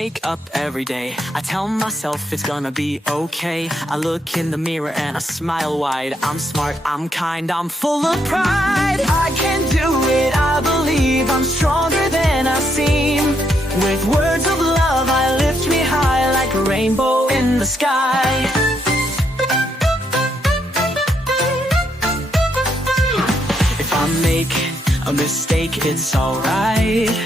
wake up every day, I tell myself it's gonna be okay. I look in the mirror and I smile wide. I'm smart, I'm kind, I'm full of pride. I can do it, I believe I'm stronger than I seem. With words of love I lift me high like a rainbow in the sky. If I make a mistake, it's alright.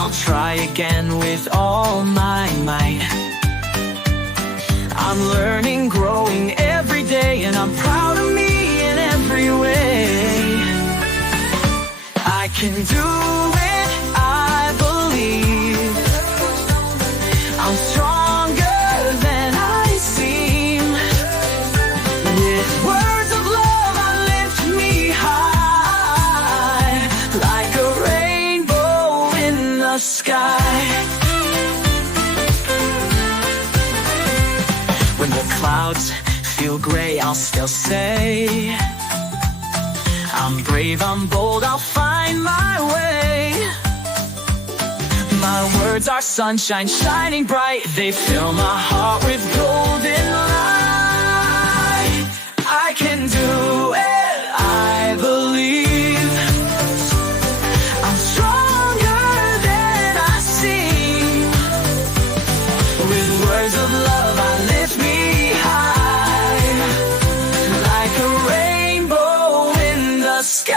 I'll try again with all my might. I'm learning, growing every day, and I'm proud of me in every way. I can do it, I believe. I'm stronger than I seem. With words of love I lift me high like a rainbow in the sky. When the clouds feel gray, I'll still say I'm brave, I'm bold, I'll find my way. My words are sunshine, shining bright. They fill my heart with golden light. I can do it, I believe. I'm stronger than I seem. With words of love I lift me high like a rainbow in the sky.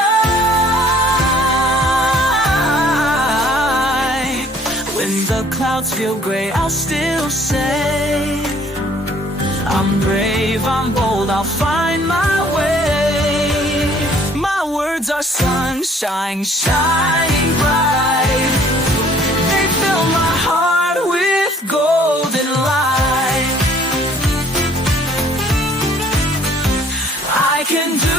When the clouds feel gray, I'll still say I'm brave, I'm bold, I'll find my way. My words are sunshine, shining bright. They fill my heart with golden light. I can do